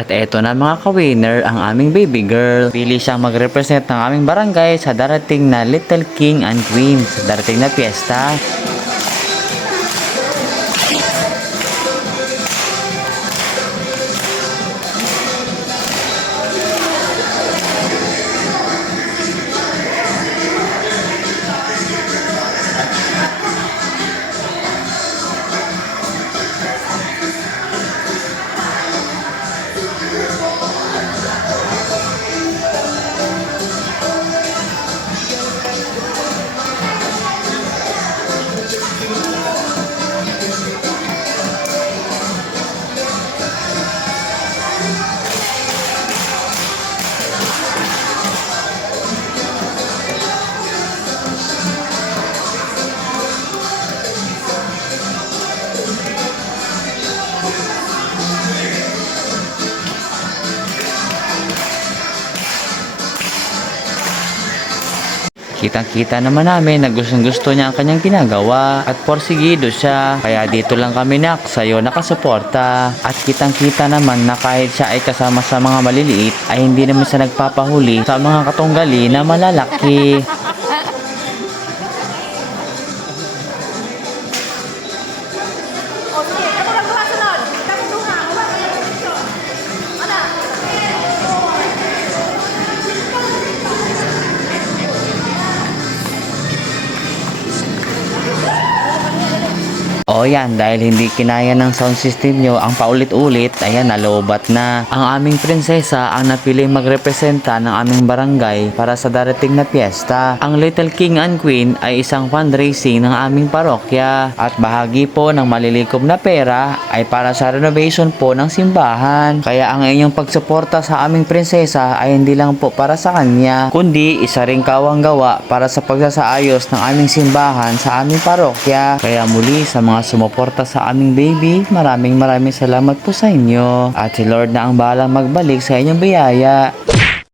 At eto na mga ka-winner, ang aming baby girl. Pili siyang mag-represent ng aming barangay sa darating na Little King and Queen sa darating na piyesta. Kitang-kita naman namin na gustong-gusto niya ang kanyang ginagawa at porsigido siya. Kaya dito lang kami nak sa'yo nakasuporta. At kitang-kita naman na kahit siya ay kasama sa mga maliliit ay hindi naman siya nagpapahuli sa mga katunggali na malalaki. O yan, dahil hindi kinaya ng sound system nyo ang paulit-ulit, ayan, nalobat na. Ang aming prinsesa ang napiling magrepresenta ng aming barangay para sa darating na piyesta. Ang Little King and Queen ay isang fundraising ng aming parokya at bahagi po ng malilikom na pera ay para sa renovation po ng simbahan. Kaya ang inyong pagsuporta sa aming prinsesa ay hindi lang po para sa kanya, kundi isa ring kawang-gawa para sa pagsasaayos ng aming simbahan sa aming parokya. Kaya muli sa mga sumuporta sa aming baby, maraming salamat po sa inyo. At si Lord na ang bahalang magbalik sa inyong biyaya.